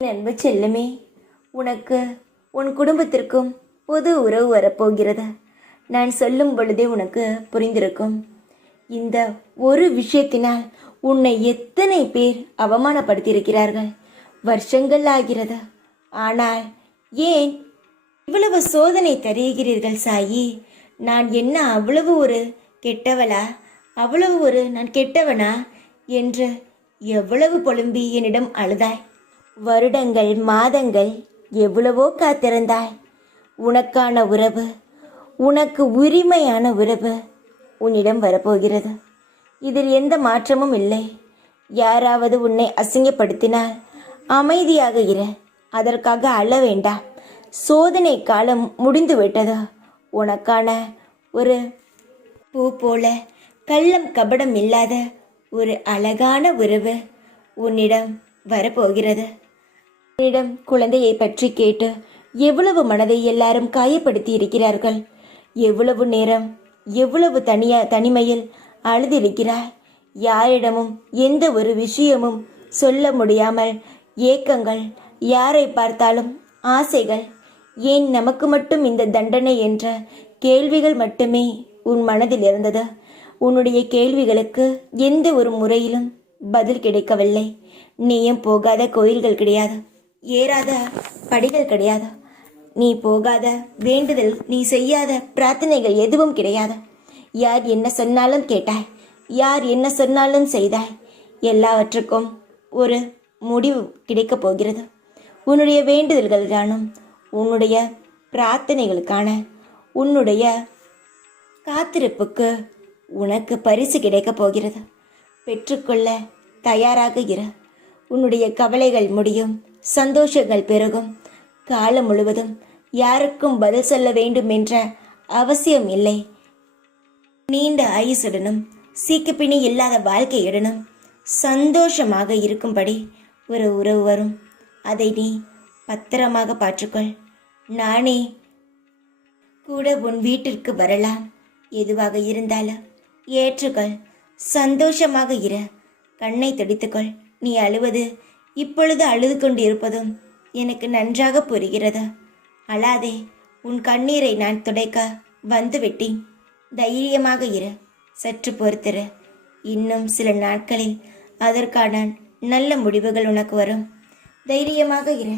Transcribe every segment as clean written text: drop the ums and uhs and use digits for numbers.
அன்பு செல்லமே, உனக்கு உன் குடும்பத்திற்கும் பொது உறவு வரப்போகிறது. நான் சொல்லும் பொழுதே உனக்கு புரிந்திருக்கும். இந்த ஒரு விஷயத்தினால் உன்னை எத்தனை பேர் அவமானப்படுத்தியிருக்கிறார்கள். வருஷங்கள் ஆகிறது. ஆனால் ஏன் இவ்வளவு சோதனை தருகிறீர்கள் சாயி? நான் என்ன அவ்வளவு ஒரு கெட்டவளா? அவ்வளவு ஒரு நான் கெட்டவனா என்று எவ்வளவு புலம்பி என்னிடம் அழுதாய். வருடங்கள் மாதங்கள் எவ்வளவோ காத்திருந்தாய். உனக்கான உறவு, உனக்கு உரிமையான உறவு உன்னிடம் வரப்போகிறது. இதில் எந்த மாற்றமும் இல்லை. யாராவது உன்னை அசிங்கப்படுத்தினால் அமைதியாக இரு. அதற்காக அழ வேண்டாம். சோதனை காலம் முடிந்து விட்டது. உனக்கான ஒரு பூ போல கள்ளம் கபடம் இல்லாத ஒரு அழகான உறவு உன்னிடம் வரப்போகிறது. உன்னிடம் குழந்தையை பற்றி கேட்டு எவ்வளவு மனதை எல்லாரும் காயப்படுத்தி இருக்கிறார்கள். எவ்வளவு நேரம், எவ்வளவு தனிமையில் அழுதிருக்கிறாய். யாரிடமும் எந்த ஒரு விஷயமும் சொல்ல முடியாமல் ஏக்கங்கள், யாரை பார்த்தாலும் ஆசைகள், ஏன் நமக்கு மட்டும் இந்த தண்டனை என்ற கேள்விகள் மட்டுமே உன் மனதில் இருந்தது. உன்னுடைய கேள்விகளுக்கு எந்த ஒரு முறையிலும் பதில் கிடைக்கவில்லை. நீயும் போகாத கோயில்கள் கிடையாது, ஏறாத படிகள் கிடையாது, நீ போகாத வேண்டுதல், நீ செய்யாத பிரார்த்தனைகள் எதுவும் கிடையாது. யார் என்ன சொன்னாலும் கேட்டாய், யார் என்ன சொன்னாலும் செய்தாய். எல்லாவற்றுக்கும் ஒரு முடிவு கிடைக்கப் போகிறது. உன்னுடைய வேண்டுதல்களுக்கான, உன்னுடைய பிரார்த்தனைகளுக்கான, உன்னுடைய காத்திருப்புக்கு உனக்கு பரிசு கிடைக்கப் போகிறது. பெற்றுக்கொள்ள தயாராக இரு. உன்னுடைய கவலைகள் முடியும், சந்தோஷங்கள் பெருகும். காலம் முழுவதும் யாருக்கும் பதில் சொல்ல வேண்டும் என்ற அவசியம் இல்லை. நீண்ட ஆயுசுடனும் சீக்குப்பிணி இல்லாத வாழ்க்கையுடனும் சந்தோஷமாக இருக்கும்படி ஒரு உறவு வரும். அதை நீ பத்திரமாக பார்த்துக்கொள். நானே கூட உன் வீட்டிற்கு வரலாம். எதுவாக இருந்தாலும் ஏற்றுக்கொள். சந்தோஷமாக இரு. கண்ணை துடித்துக்கொள். நீ அழுவது, இப்பொழுது அழுது கொண்டு இருப்பதும் எனக்கு நன்றாக புரிகிறது. அழாதே. உன் கண்ணீரை நான் துடைக்க வந்துவிட்டேன். தைரியமாக இரு. சற்று பொறுத்திரு. இன்னும் சில நாட்களில் அதற்கான நல்ல முடிவுகள் உனக்கு வரும். தைரியமாக இரு.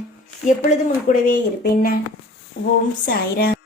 எப்பொழுதும் உன் கூடவே இருப்பேன் நான். ஓம் சாய்ராம்.